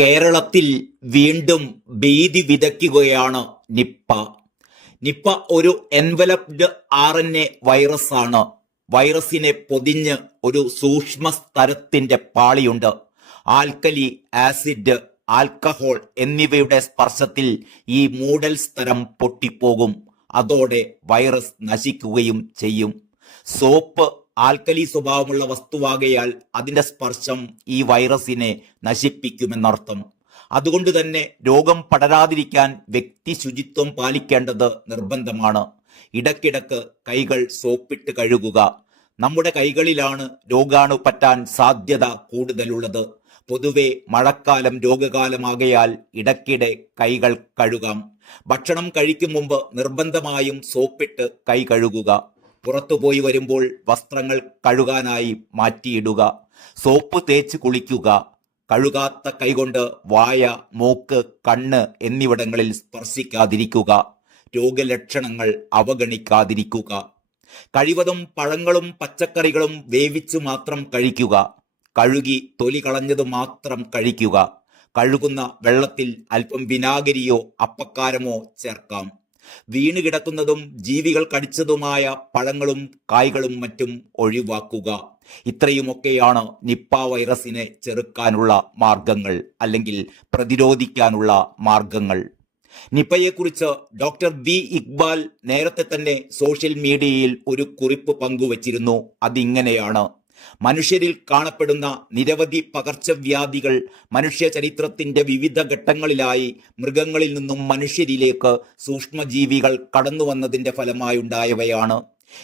കേരളത്തിൽ വീണ്ടും ഭീതി വിതയ്ക്കുകയാണ് നിപ്പ. നിപ്പ ഒരു എൻവലപ്ഡ് ആർ എൻ എ വൈറസാണ് വൈറസിനെ പൊതിഞ്ഞ് ഒരു സൂക്ഷ്മ സ്തരത്തിന്റെ പാളിയുണ്ട്. ആൽക്കലി ആസിഡ് ആൽക്കഹോൾ എന്നിവയുടെ സ്പർശത്തിൽ ഈ മൂടൽ സ്ഥലം പൊട്ടിപ്പോകും. അതോടെ വൈറസ് നശിക്കുകയും ചെയ്യും. സോപ്പ് ആൽക്കലി സ്വഭാവമുള്ള വസ്തുവാകയാൽ അതിന്റെ സ്പർശം ഈ വൈറസിനെ നശിപ്പിക്കുമെന്നർത്ഥം. അതുകൊണ്ട് തന്നെ രോഗം പടരാതിരിക്കാൻ വ്യക്തി ശുചിത്വം പാലിക്കേണ്ടത് നിർബന്ധമാണ്. ഇടക്കിടക്ക് കൈകൾ സോപ്പിട്ട് കഴുകുക. നമ്മുടെ കൈകളിലാണ് രോഗാണു പറ്റാൻ സാധ്യത കൂടുതലുള്ളത്. പൊതുവെ മഴക്കാലം രോഗകാലമാകയാൽ ഇടയ്ക്കിടെ കൈകൾ കഴുകാം. ഭക്ഷണം കഴിക്കും മുമ്പ് നിർബന്ധമായും സോപ്പിട്ട് കൈ കഴുകുക. പുറത്തുപോയി വരുമ്പോൾ വസ്ത്രങ്ങൾ കഴുകാനായി മാറ്റിയിടുക. സോപ്പ് തേച്ച് കുളിക്കുക. കഴുകാത്ത കൈകൊണ്ട് വായ മൂക്ക് കണ്ണ് എന്നിവിടങ്ങളിൽ സ്പർശിക്കാതിരിക്കുക. രോഗലക്ഷണങ്ങൾ അവഗണിക്കാതിരിക്കുക. കഴിവതും പഴങ്ങളും പച്ചക്കറികളും വേവിച്ചു മാത്രം കഴിക്കുക. കഴുകി തൊലി കളഞ്ഞത് മാത്രം കഴിക്കുക. കഴുകുന്ന വെള്ളത്തിൽ അല്പം വിനാഗിരിയോ അപ്പക്കാരമോ ചേർക്കാം. വീണ് കിടക്കുന്നതും ജീവികൾ കടിച്ചതുമായ പഴങ്ങളും കായ്കളും മറ്റും ഒഴിവാക്കുക. ഇത്രയുമൊക്കെയാണ് നിപ്പ വൈറസിനെ ചെറുക്കാനുള്ള മാർഗങ്ങൾ അല്ലെങ്കിൽ പ്രതിരോധിക്കാനുള്ള മാർഗങ്ങൾ. നിപ്പയെക്കുറിച്ച് ഡോക്ടർ ബി ഇക്ബാൽ നേരത്തെ തന്നെ സോഷ്യൽ മീഡിയയിൽ ഒരു കുറിപ്പ് പങ്കുവച്ചിരുന്നു. അതിങ്ങനെയാണ് മനുഷ്യരിൽ കാണപ്പെടുന്ന നിരവധി പകർച്ചവ്യാധികൾ മനുഷ്യ ചരിത്രത്തിന്റെ വിവിധ ഘട്ടങ്ങളിലായി മൃഗങ്ങളിൽ നിന്നും മനുഷ്യരിലേക്ക് സൂക്ഷ്മജീവികൾ കടന്നു വന്നതിന്റെ ഫലമായുണ്ടായവയാണ്.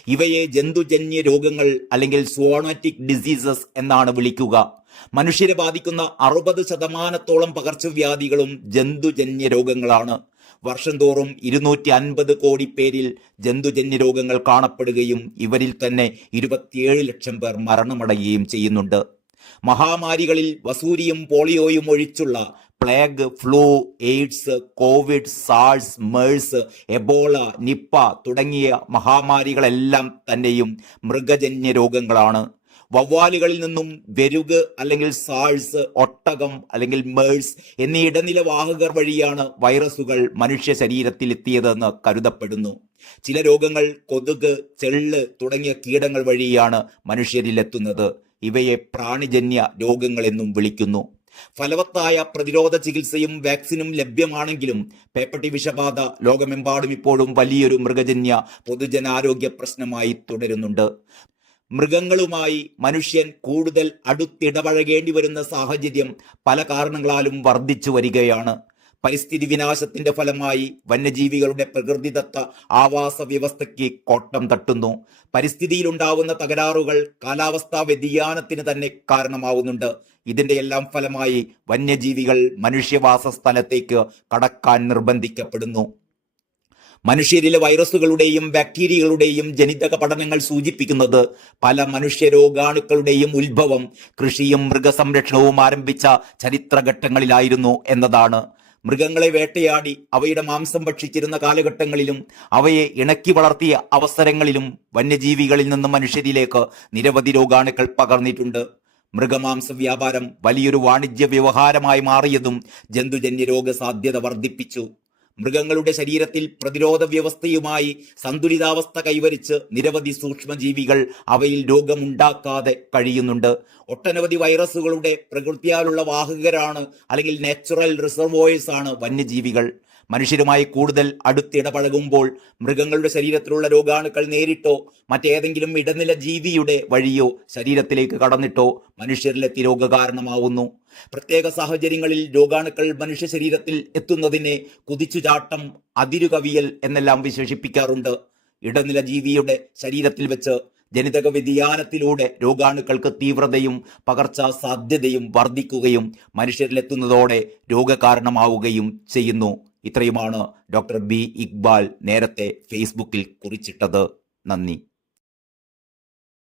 ഇവയെ ജന്തുജന്യ രോഗങ്ങൾ അല്ലെങ്കിൽ സോണോറ്റിക് ഡിസീസസ് എന്നാണ് വിളിക്കുക. മനുഷ്യരെ ബാധിക്കുന്ന അറുപത് ശതമാനത്തോളം പകർച്ചവ്യാധികളും ജന്തുജന്യ രോഗങ്ങളാണ്. വർഷം തോറും ഇരുന്നൂറ്റി അൻപത് കോടി പേരിൽ ജന്തുജന്യ രോഗങ്ങൾ കാണപ്പെടുകയും ഇവരിൽ തന്നെ ഇരുപത്തിയേഴ് ലക്ഷം പേർ മരണമടയുകയും ചെയ്യുന്നുണ്ട്. മഹാമാരികളിൽ വസൂരിയും പോളിയോയും ഒഴിച്ചുള്ള plague flu AIDS COVID SARS MERS Ebola Nipah തുടങ്ങിയ മഹാമാരികളെല്ലാം തന്നെയും മൃഗജന്യ രോഗങ്ങളാണ്. വവ്വാലുകളിൽ നിന്നും വെരുക് അല്ലെങ്കിൽ സാൾസ് ഒട്ടകം അല്ലെങ്കിൽ മേഴ്സ് എന്നീ ഇടനില വാഹകർ വഴിയാണ് വൈറസുകൾ മനുഷ്യ ശരീരത്തിൽ എത്തിയതെന്ന് കരുതപ്പെടുന്നു. ചില രോഗങ്ങൾ കൊതുക് ചെള്ള് തുടങ്ങിയ കീടങ്ങൾ വഴിയാണ് മനുഷ്യരിൽ എത്തുന്നത് ഇവയെ പ്രാണിജന്യ രോഗങ്ങളെന്നും വിളിക്കുന്നു. ഫലവത്തായ പ്രതിരോധ ചികിത്സയും വാക്സിനും ലഭ്യമാണെങ്കിലും പേപ്പട്ടി വിഷബാധ ലോകമെമ്പാടും ഇപ്പോഴും വലിയൊരു മൃഗജന്യ പൊതുജനാരോഗ്യ പ്രശ്നമായി തുടരുന്നുണ്ട്. മൃഗങ്ങളുമായി മനുഷ്യൻ കൂടുതൽ അടുത്തിടപഴകേണ്ടി വരുന്ന സാഹചര്യം പല കാരണങ്ങളാലും വർദ്ധിച്ചു വരികയാണ്. പരിസ്ഥിതി വിനാശത്തിന്റെ ഫലമായി വന്യജീവികളുടെ പ്രകൃതിദത്ത ആവാസ വ്യവസ്ഥയ്ക്ക് കോട്ടം തട്ടുന്നു. പരിസ്ഥിതിയിലുണ്ടാവുന്ന തകരാറുകൾ കാലാവസ്ഥാ വ്യതിയാനത്തിന് തന്നെ കാരണമാവുന്നുണ്ട്. ഇതിന്റെ എല്ലാം ഫലമായി വന്യജീവികൾ മനുഷ്യവാസ സ്ഥലത്തേക്ക് കടക്കാൻ നിർബന്ധിക്കപ്പെടുന്നു. മനുഷ്യരിലെ വൈറസുകളുടെയും ബാക്ടീരിയകളുടെയും ജനിതക പഠനങ്ങൾ സൂചിപ്പിക്കുന്നത് പല മനുഷ്യരോഗാണുക്കളുടെയും ഉത്ഭവം കൃഷിയും മൃഗസംരക്ഷണവും ആരംഭിച്ച ചരിത്രഘട്ടങ്ങളിലായിരുന്നു എന്നതാണ്. മൃഗങ്ങളെ വേട്ടയാടി അവയുടെ മാംസം ഭക്ഷിച്ചിരുന്ന കാലഘട്ടങ്ങളിലും അവയെ ഇണക്കി വളർത്തിയ അവസരങ്ങളിലും വന്യജീവികളിൽ നിന്ന് മനുഷ്യരിലേക്ക് നിരവധി രോഗാണുക്കൾ പകർന്നിട്ടുണ്ട്. മൃഗമാംസ വ്യാപാരം വലിയൊരു വാണിജ്യ വ്യവഹാരമായി മാറിയതും ജന്തുജന്യ രോഗസാധ്യത വർദ്ധിപ്പിച്ചു. മൃഗങ്ങളുടെ ശരീരത്തിൽ പ്രതിരോധ വ്യവസ്ഥയുമായി സന്തുലിതാവസ്ഥ കൈവരിച്ച് നിരവധി സൂക്ഷ്മജീവികൾ അവയിൽ രോഗമുണ്ടാക്കാതെ കഴിയുന്നുണ്ട്. ഒട്ടനവധി വൈറസുകളുടെ പ്രകൃതിയാലുള്ള വാഹകരാണ് അല്ലെങ്കിൽ നാച്ചുറൽ റിസർവോയേഴ്സ് ആണ് വന്യജീവികൾ. മനുഷ്യരുമായി കൂടുതൽ അടുത്തിടപഴകുമ്പോൾ മൃഗങ്ങളുടെ ശരീരത്തിലുള്ള രോഗാണുക്കൾ നേരിട്ടോ മറ്റേതെങ്കിലും ഇടനില ജീവിയുടെ വഴിയോ ശരീരത്തിലേക്ക് കടന്നിട്ടോ മനുഷ്യരിലെത്തി രോഗകാരണമാവുന്നു. പ്രത്യേക സാഹചര്യങ്ങളിൽ രോഗാണുക്കൾ മനുഷ്യ ശരീരത്തിൽ എത്തുന്നതിനെ കുതിച്ചുചാട്ടം അതിരുകവിയൽ എന്നെല്ലാം വിശേഷിപ്പിക്കാറുണ്ട്. ഇടനില ജീവിയുടെ ശരീരത്തിൽ വെച്ച് ജനിതക വ്യതിയാനത്തിലൂടെ രോഗാണുക്കൾക്ക് തീവ്രതയും പകർച്ചാ സാധ്യതയും വർദ്ധിക്കുകയും മനുഷ്യരിലെത്തുന്നതോടെ രോഗകാരണമാവുകയും ചെയ്യുന്നു. ഇത്രയുമാണ് ഡോക്ടർ ബി ഇക്ബാൽ നേരത്തെ ഫേസ്ബുക്കിൽ കുറിച്ചിട്ടത്. നന്ദി.